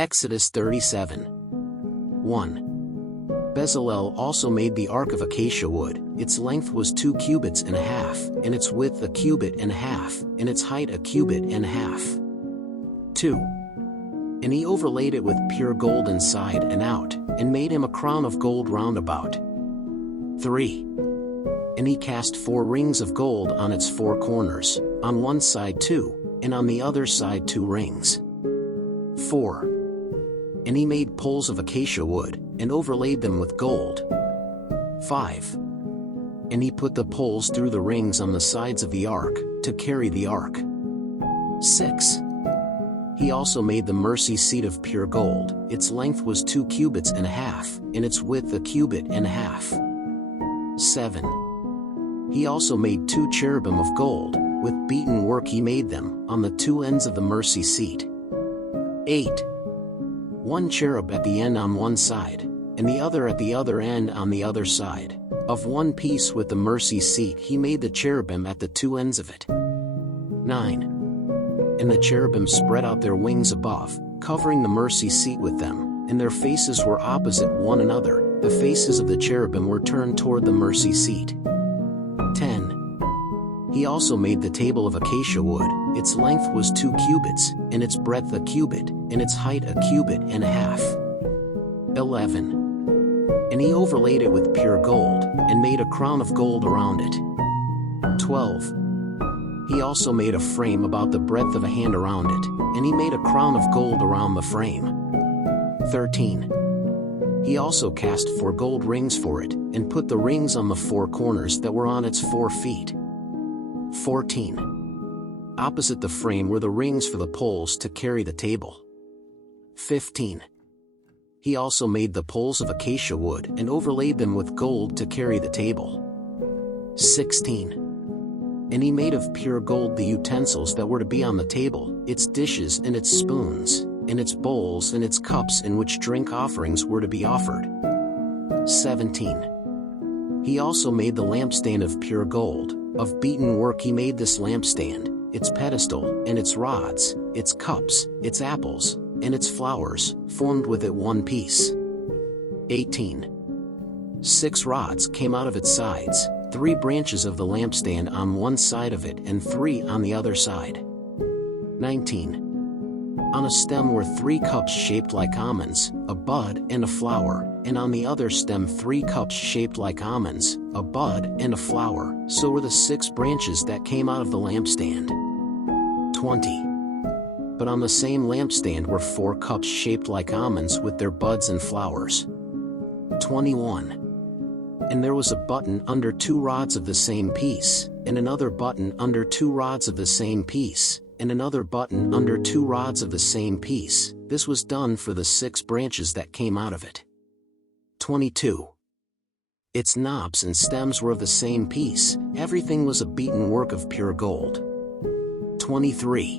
Exodus 37. 1. Bezalel also made the ark of acacia wood. Its length was 2 cubits and a half, and its width a cubit and a half, and its height a cubit and a half. 2. And he overlaid it with pure gold inside and out, and made him a crown of gold round about. 3. And he cast 4 rings of gold on its 4 corners, on one side 2, and on the other side 2 rings. 4. And he made poles of acacia wood, and overlaid them with gold. 5. And he put the poles through the rings on the sides of the ark, to carry the ark. 6. He also made the mercy seat of pure gold. Its length was 2 cubits and a half, and its width a cubit and a half. 7. He also made 2 cherubim of gold, with beaten work he made them, on the 2 ends of the mercy seat. 8. 1 cherub at the end on one side, and the other at the other end on the other side. Of one piece with the mercy seat he made the cherubim at the 2 ends of it. 9. And the cherubim spread out their wings above, covering the mercy seat with them, and their faces were opposite one another. The faces of the cherubim were turned toward the mercy seat. 10. He also made the table of acacia wood. Its length was 2 cubits, and its breadth a cubit, and its height a cubit and a half. 11. And he overlaid it with pure gold, and made a crown of gold around it. 12. He also made a frame about the breadth of a hand around it, and he made a crown of gold around the frame. 13. He also cast 4 gold rings for it, and put the rings on the 4 corners that were on its 4 feet. 14. Opposite the frame were the rings for the poles to carry the table. 15. He also made the poles of acacia wood and overlaid them with gold to carry the table. 16. And he made of pure gold the utensils that were to be on the table, its dishes and its spoons, and its bowls and its cups in which drink offerings were to be offered. 17. He also made the lampstand of pure gold. Of beaten work he made this lampstand, its pedestal, and its rods, its cups, its apples, and its flowers, formed with it one piece. 18. 6 rods came out of its sides, 3 branches of the lampstand on one side of it and 3 on the other side. 19. On a stem were 3 cups shaped like almonds, a bud and a flower, and on the other stem 3 cups shaped like almonds, a bud and a flower. So were the 6 branches that came out of the lampstand. 20. But on the same lampstand were 4 cups shaped like almonds with their buds and flowers. 21. And there was a button under 2 rods of the same piece, and another button under 2 rods of the same piece, and another button under 2 rods of the same piece. This was done for the 6 branches that came out of it. 22. Its knobs and stems were of the same piece. Everything was a beaten work of pure gold. 23.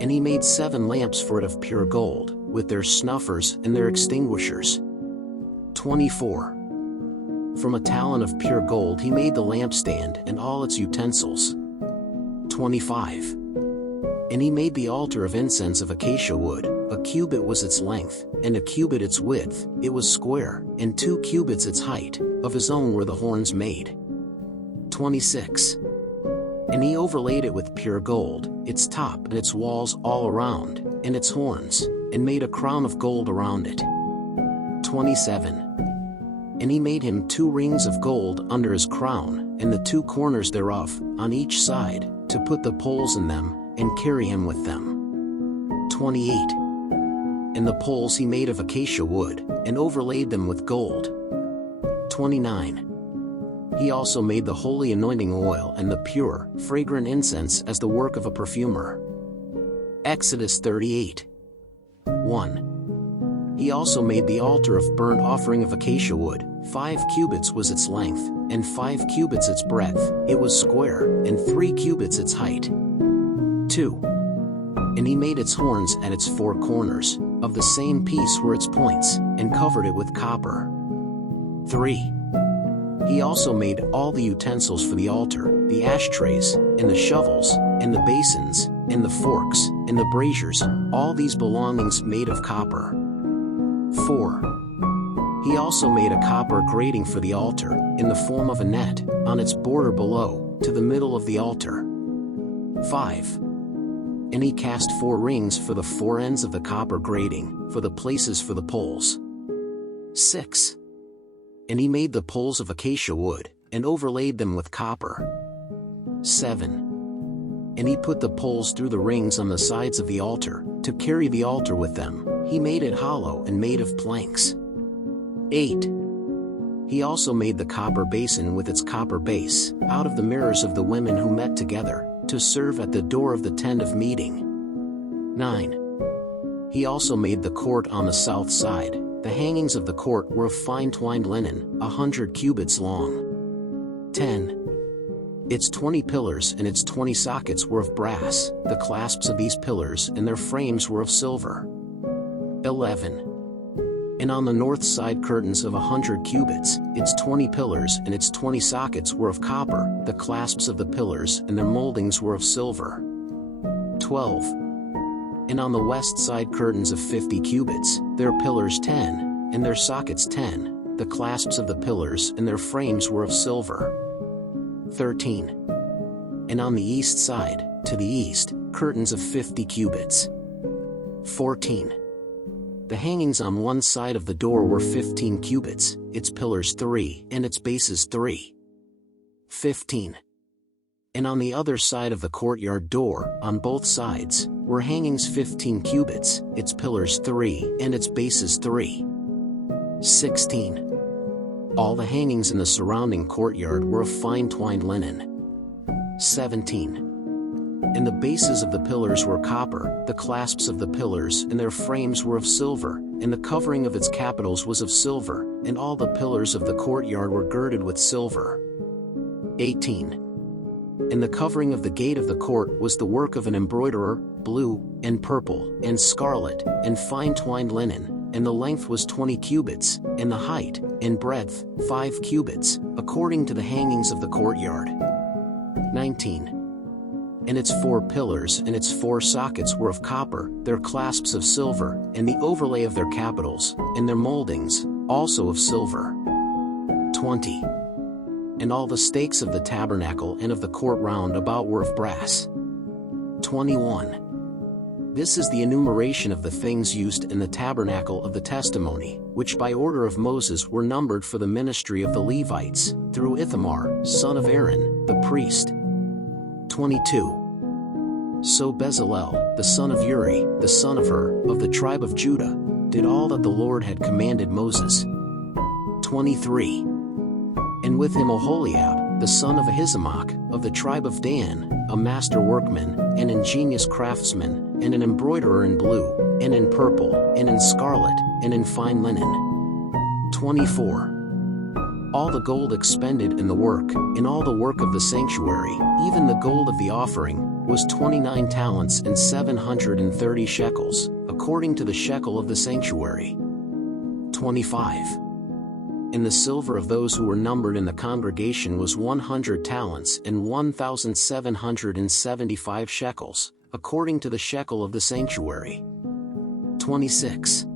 And he made 7 lamps for it of pure gold, with their snuffers and their extinguishers. 24. From a talent of pure gold he made the lampstand and all its utensils. 25. And he made the altar of incense of acacia wood. A cubit was its length, and a cubit its width. It was square, and 2 cubits its height. Of his own were the horns made. 26. And he overlaid it with pure gold, its top and its walls all around, and its horns, and made a crown of gold around it. 27. And he made him 2 rings of gold under his crown, and the 2 corners thereof, on each side, to put the poles in them, and carry him with them. 28. And the poles he made of acacia wood, and overlaid them with gold. 29. He also made the holy anointing oil and the pure, fragrant incense as the work of a perfumer. Exodus 38. 1. He also made the altar of burnt offering of acacia wood. 5 cubits was its length, and 5 cubits its breadth. It was square, and 3 cubits its height. 2. And he made its horns at its 4 corners, of the same piece were its points, and covered it with copper. 3. He also made all the utensils for the altar, the ashtrays, and the shovels, and the basins, and the forks, and the braziers, all these belongings made of copper. 4. He also made a copper grating for the altar, in the form of a net, on its border below, to the middle of the altar. 5. And he cast 4 rings for the 4 ends of the copper grating, for the places for the poles. 6. And he made the poles of acacia wood, and overlaid them with copper. 7. And he put the poles through the rings on the sides of the altar, to carry the altar with them. He made it hollow and made of planks. 8. He also made the copper basin with its copper base, out of the mirrors of the women who met together, to serve at the door of the tent of meeting. 9. He also made the court on the south side. The hangings of the court were of fine twined linen, 100 cubits long. 10. Its 20 pillars and its 20 sockets were of brass, the clasps of these pillars and their frames were of silver. 11. And on the north side curtains of 100 cubits, its 20 pillars and its 20 sockets were of copper, the clasps of the pillars and their moldings were of silver. 12. And on the west side curtains of 50 cubits, their pillars 10, and their sockets 10, the clasps of the pillars and their frames were of silver. 13. And on the east side, to the east, curtains of 50 cubits. 14. The hangings on one side of the door were 15 cubits, its pillars 3, and its bases 3. 15. And on the other side of the courtyard door, on both sides, were hangings 15 cubits, its pillars 3, and its bases 3. 16. All the hangings in the surrounding courtyard were of fine twined linen. 17. And the bases of the pillars were copper, the clasps of the pillars and their frames were of silver, and the covering of its capitals was of silver, and all the pillars of the courtyard were girded with silver. 18. And the covering of the gate of the court was the work of an embroiderer, blue, and purple, and scarlet, and fine twined linen, and the length was 20 cubits, and the height, and breadth, 5 cubits, according to the hangings of the courtyard. 19. And its 4 pillars and its 4 sockets were of copper, their clasps of silver, and the overlay of their capitals, and their moldings, also of silver. 20. And all the stakes of the tabernacle and of the court round about were of brass. 21. This is the enumeration of the things used in the tabernacle of the testimony, which by order of Moses were numbered for the ministry of the Levites, through Ithamar, son of Aaron, the priest. 22. So Bezalel, the son of Uri, the son of Hur, of the tribe of Judah, did all that the Lord had commanded Moses. 23. And with him Oholiab, the son of Ahisamach, of the tribe of Dan, a master workman, an ingenious craftsman, and an embroiderer in blue, and in purple, and in scarlet, and in fine linen. 24. All the gold expended in the work, in all the work of the sanctuary, even the gold of the offering, was 29 talents and 730 shekels, according to the shekel of the sanctuary. 25. And the silver of those who were numbered in the congregation was 100 talents and 1,775 shekels, according to the shekel of the sanctuary. 26.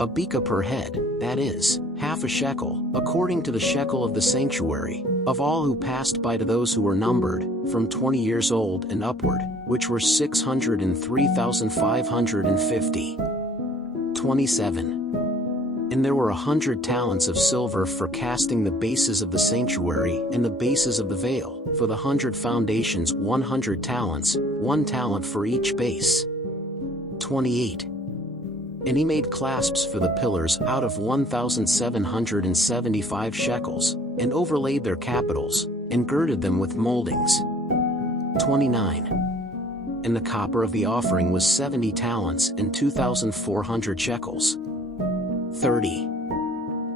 A beka per head, that is, half a shekel, according to the shekel of the sanctuary, of all who passed by to those who were numbered, from 20 years old and upward, which were 603,550. 27. And there were 100 talents of silver for casting the bases of the sanctuary and the bases of the veil, for the 100 foundations 100 talents, 1 talent for each base. 28. And he made clasps for the pillars out of 1,775 shekels, and overlaid their capitals, and girded them with moldings. 29. And the copper of the offering was 70 talents and 2,400 shekels. 30.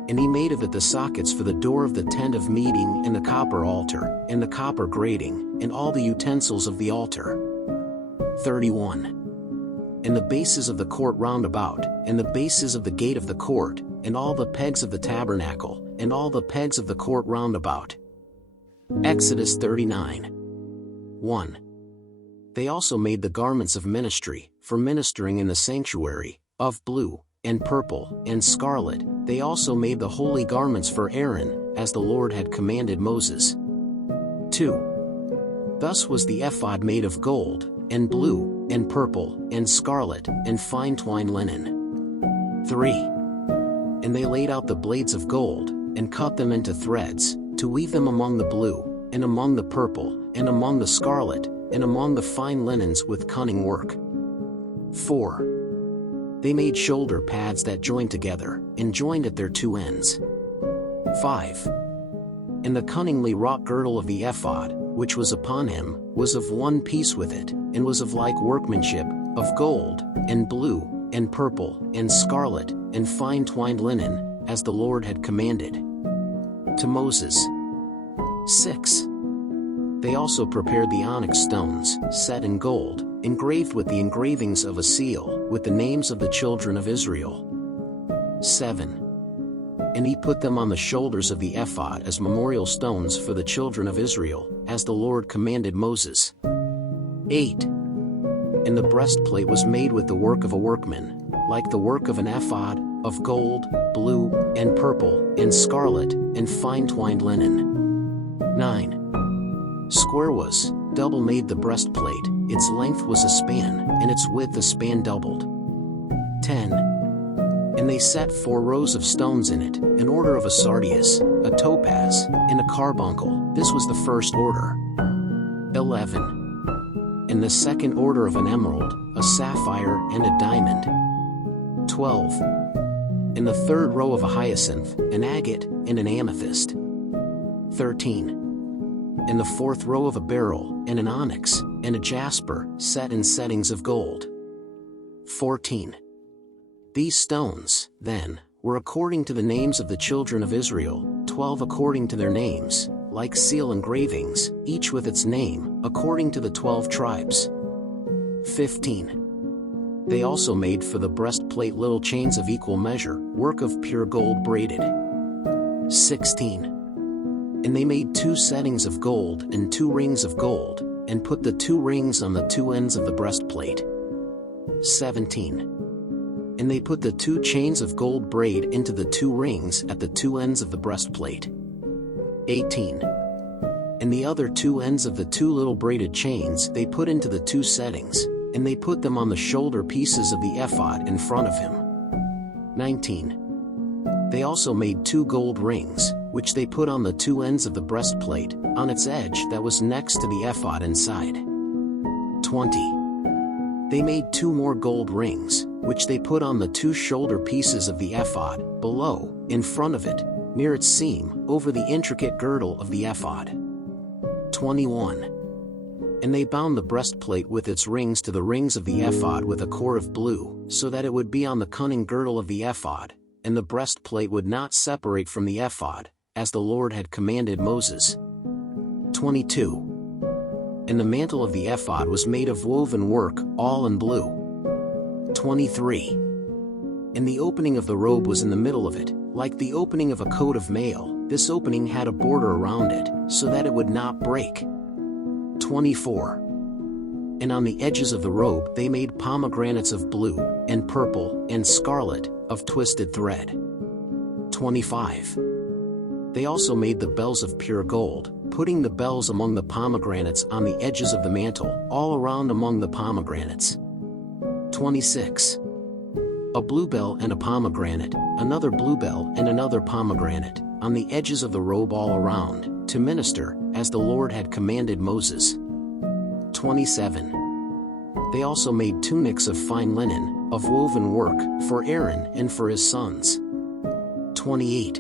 And he made of it the sockets for the door of the tent of meeting and the copper altar, and the copper grating, and all the utensils of the altar. 31. And the bases of the court round about, and the bases of the gate of the court, and all the pegs of the tabernacle, and all the pegs of the court round about. Exodus 39. 1. They also made the garments of ministry, for ministering in the sanctuary, of blue, and purple, and scarlet. They also made the holy garments for Aaron, as the Lord had commanded Moses. 2. Thus was the ephod made of gold, and blue, and purple, and scarlet, and fine twined linen. 3. And they laid out the blades of gold, and cut them into threads, to weave them among the blue, and among the purple, and among the scarlet, and among the fine linens with cunning work. 4. They made shoulder pads that joined together, and joined at their two ends. 5. And the cunningly wrought girdle of the ephod, which was upon him, was of one piece with it, and was of like workmanship, of gold, and blue, and purple, and scarlet, and fine twined linen, as the Lord had commanded to Moses. 6. They also prepared the onyx stones, set in gold, engraved with the engravings of a seal, with the names of the children of Israel. 7. And he put them on the shoulders of the ephod as memorial stones for the children of Israel, as the Lord commanded Moses. 8. And the breastplate was made with the work of a workman, like the work of an ephod, of gold, blue, and purple, and scarlet, and fine twined linen. 9. Square was, double made the breastplate, its length was a span, and its width a span doubled. 10. And they set 4 rows of stones in it, in order of a sardius, a topaz, and a carbuncle. This was the first order. 11. And the second order of an emerald, a sapphire, and a diamond. 12. And the third row of a hyacinth, an agate, and an amethyst. 13. And the fourth row of a beryl, and an onyx, and a jasper, set in settings of gold. 14. These stones, then, were according to the names of the children of Israel, 12 according to their names, like seal engravings, each with its name, according to the 12 tribes. 15. They also made for the breastplate little chains of equal measure, work of pure gold braided. 16. And they made 2 settings of gold and 2 rings of gold, and put the 2 rings on the 2 ends of the breastplate. 17. And they put the 2 chains of gold braid into the 2 rings at the 2 ends of the breastplate. 18. And the other 2 ends of the 2 little braided chains they put into the 2 settings, and they put them on the shoulder pieces of the ephod in front of him. 19. They also made 2 gold rings, which they put on the 2 ends of the breastplate, on its edge that was next to the ephod inside. 20. They made 2 more gold rings, which they put on the 2 shoulder pieces of the ephod, below, in front of it, near its seam, over the intricate girdle of the ephod. 21. And they bound the breastplate with its rings to the rings of the ephod with a cord of blue, so that it would be on the cunning girdle of the ephod, and the breastplate would not separate from the ephod, as the Lord had commanded Moses. 22. And the mantle of the ephod was made of woven work, all in blue. 23. And the opening of the robe was in the middle of it, like the opening of a coat of mail. This opening had a border around it, so that it would not break. 24. And on the edges of the robe they made pomegranates of blue, and purple, and scarlet, of twisted thread. 25. They also made the bells of pure gold, putting the bells among the pomegranates on the edges of the mantle, all around among the pomegranates. 26. A bluebell and a pomegranate, another bluebell and another pomegranate, on the edges of the robe all around, to minister, as the Lord had commanded Moses. 27. They also made tunics of fine linen, of woven work, for Aaron and for his sons. 28.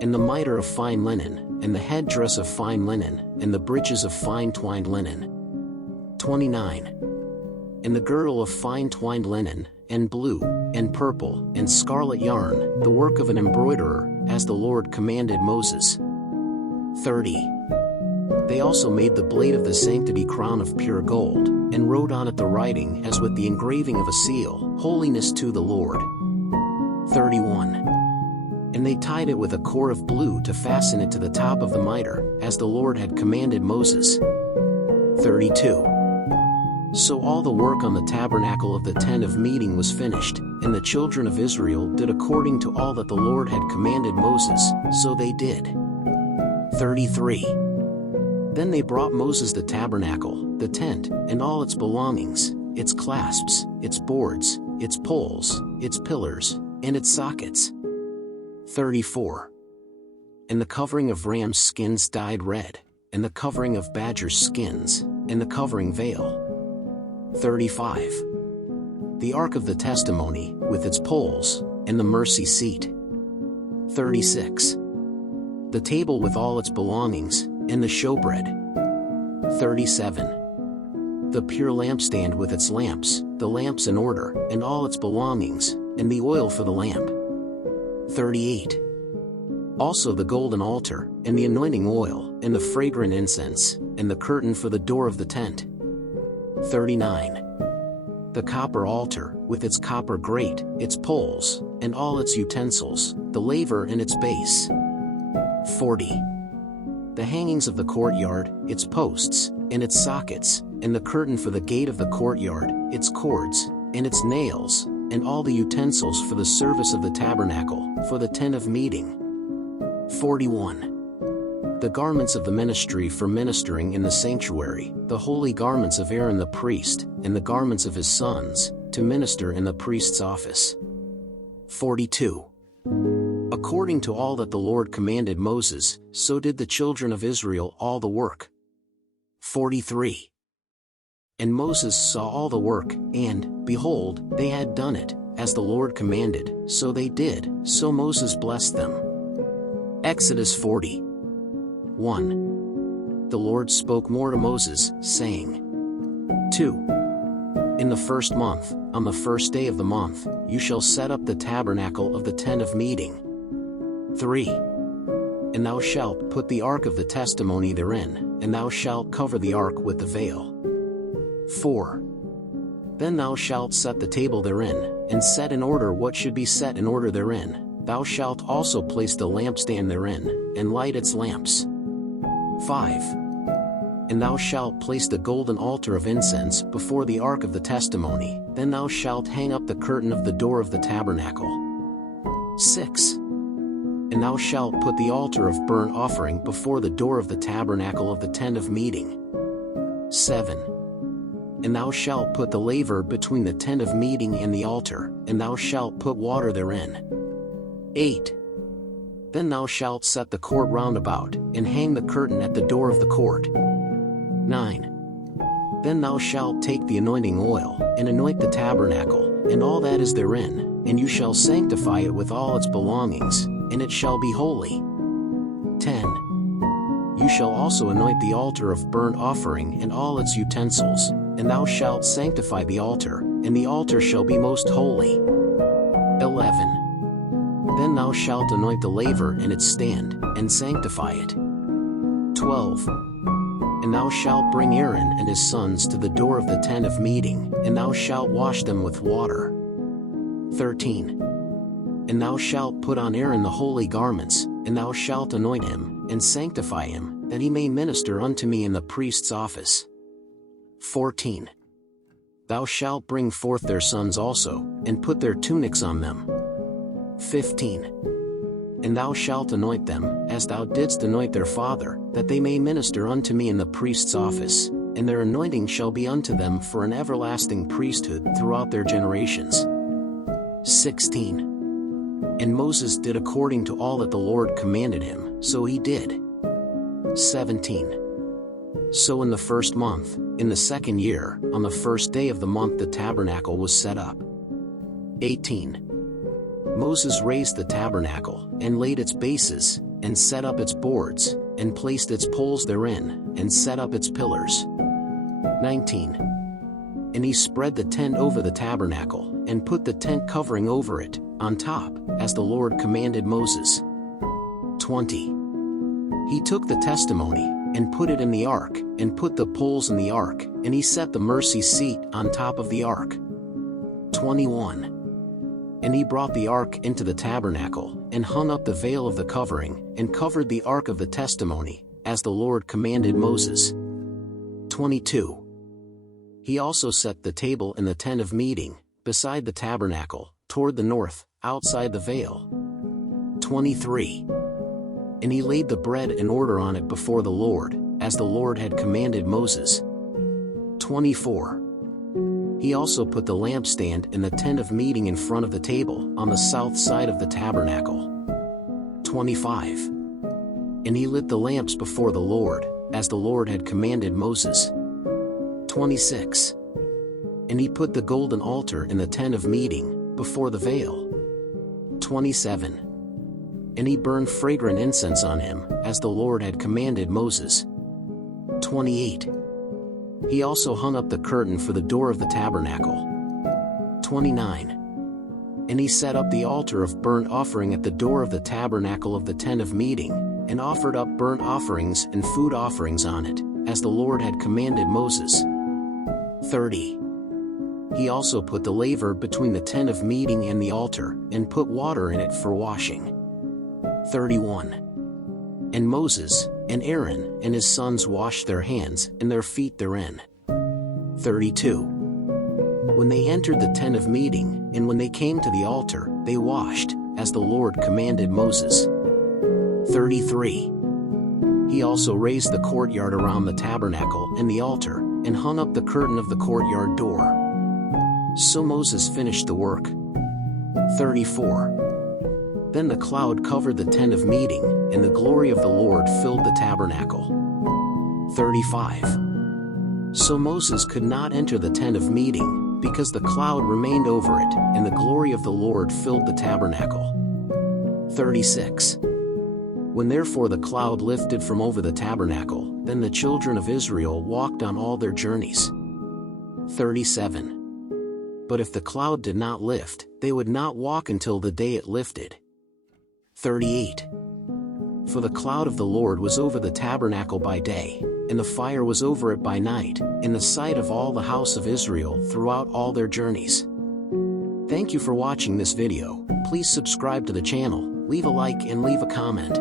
And the mitre of fine linen, and the headdress of fine linen, and the breeches of fine twined linen. 29. And the girdle of fine twined linen, and blue, and purple, and scarlet yarn, the work of an embroiderer, as the Lord commanded Moses. 30. They also made the blade of the sanctity crown of pure gold, and wrote on it the writing as with the engraving of a seal, Holiness to the Lord. 31. And they tied it with a cord of blue to fasten it to the top of the mitre, as the Lord had commanded Moses. 32. So all the work on the tabernacle of the tent of meeting was finished, and the children of Israel did according to all that the Lord had commanded Moses, so they did. 33. Then they brought Moses the tabernacle, the tent, and all its belongings, its clasps, its boards, its poles, its pillars, and its sockets. 34. And the covering of ram's skins dyed red, and the covering of badger's skins, and the covering veil. 35. The ark of the testimony, with its poles, and the mercy seat. 36. The table with all its belongings, and the showbread. 37. The pure lampstand with its lamps, the lamps in order, and all its belongings, and the oil for the lamp. 38. Also the golden altar, and the anointing oil, and the fragrant incense, and the curtain for the door of the tent. 39. The copper altar, with its copper grate, its poles, and all its utensils, the laver and its base. 40. The hangings of the courtyard, its posts, and its sockets, and the curtain for the gate of the courtyard, its cords, and its nails, and all the utensils for the service of the tabernacle, for the tent of meeting. 41. The garments of the ministry for ministering in the sanctuary, the holy garments of Aaron the priest, and the garments of his sons, to minister in the priest's office. 42. According to all that the Lord commanded Moses, so did the children of Israel all the work. 43. And Moses saw all the work, and, behold, they had done it, as the Lord commanded, so they did, so Moses blessed them. Exodus 40. 1. The Lord spoke more to Moses, saying, 2. In the first month, on the first day of the month, you shall set up the tabernacle of the tent of meeting. 3. And thou shalt put the ark of the testimony therein, and thou shalt cover the ark with the veil. 4. Then thou shalt set the table therein, and set in order what should be set in order therein. Thou shalt also place the lampstand therein, and light its lamps. 5. And thou shalt place the golden altar of incense before the ark of the testimony, then thou shalt hang up the curtain of the door of the tabernacle. 6. And thou shalt put the altar of burnt offering before the door of the tabernacle of the tent of meeting. 7. And thou shalt put the laver between the tent of meeting and the altar, and thou shalt put water therein. 8. Then thou shalt set the court round about, and hang the curtain at the door of the court. 9. Then thou shalt take the anointing oil, and anoint the tabernacle, and all that is therein, and you shall sanctify it with all its belongings, and it shall be holy. 10. You shall also anoint the altar of burnt offering and all its utensils, and thou shalt sanctify the altar, and the altar shall be most holy. 11. Then thou shalt anoint the laver and its stand, and sanctify it. 12. And thou shalt bring Aaron and his sons to the door of the tent of meeting, and thou shalt wash them with water. 13. And thou shalt put on Aaron the holy garments, and thou shalt anoint him, and sanctify him, that he may minister unto me in the priest's office. 14. Thou shalt bring forth their sons also, and put their tunics on them. 15. And thou shalt anoint them, as thou didst anoint their father, that they may minister unto me in the priest's office, and their anointing shall be unto them for an everlasting priesthood throughout their generations. 16. And Moses did according to all that the Lord commanded him, so he did. 17. So in the first month, in the second year, on the first day of the month the tabernacle was set up. 18. Moses raised the tabernacle, and laid its bases, and set up its boards, and placed its poles therein, and set up its pillars. 19. And he spread the tent over the tabernacle, and put the tent covering over it, on top, as the Lord commanded Moses. 20. He took the testimony, and put it in the ark, and put the poles in the ark, and he set the mercy seat on top of the ark. 21. And he brought the ark into the tabernacle, and hung up the veil of the covering, and covered the ark of the testimony, as the Lord commanded Moses. 22. He also set the table in the tent of meeting, beside the tabernacle, toward the north, outside the veil. 23. And he laid the bread in order on it before the Lord, as the Lord had commanded Moses. 24. He also put the lampstand in the tent of meeting in front of the table, on the south side of the tabernacle. 25. And he lit the lamps before the Lord, as the Lord had commanded Moses. 26. And he put the golden altar in the tent of meeting, before the veil. 27. And he burned fragrant incense on him, as the Lord had commanded Moses. 28. He also hung up the curtain for the door of the tabernacle. 29. And he set up the altar of burnt offering at the door of the tabernacle of the tent of meeting, and offered up burnt offerings and food offerings on it, as the Lord had commanded Moses. 30. He also put the laver between the tent of meeting and the altar, and put water in it for washing. 31. And Moses, and Aaron, and his sons washed their hands and their feet therein. 32. When they entered the tent of meeting, and when they came to the altar, they washed, as the Lord commanded Moses. 33. He also raised the courtyard around the tabernacle and the altar, and hung up the curtain of the courtyard door. So Moses finished the work. 34. Then the cloud covered the tent of meeting, and the glory of the Lord filled the tabernacle. 35. So Moses could not enter the tent of meeting, because the cloud remained over it, and the glory of the Lord filled the tabernacle. 36. When therefore the cloud lifted from over the tabernacle, then the children of Israel walked on all their journeys. 37. But if the cloud did not lift, they would not walk until the day it lifted. 38. For the cloud of the Lord was over the tabernacle by day, and the fire was over it by night, in the sight of all the house of Israel throughout all their journeys. Thank you for watching this video. Please subscribe to the channel, leave a like and leave a comment.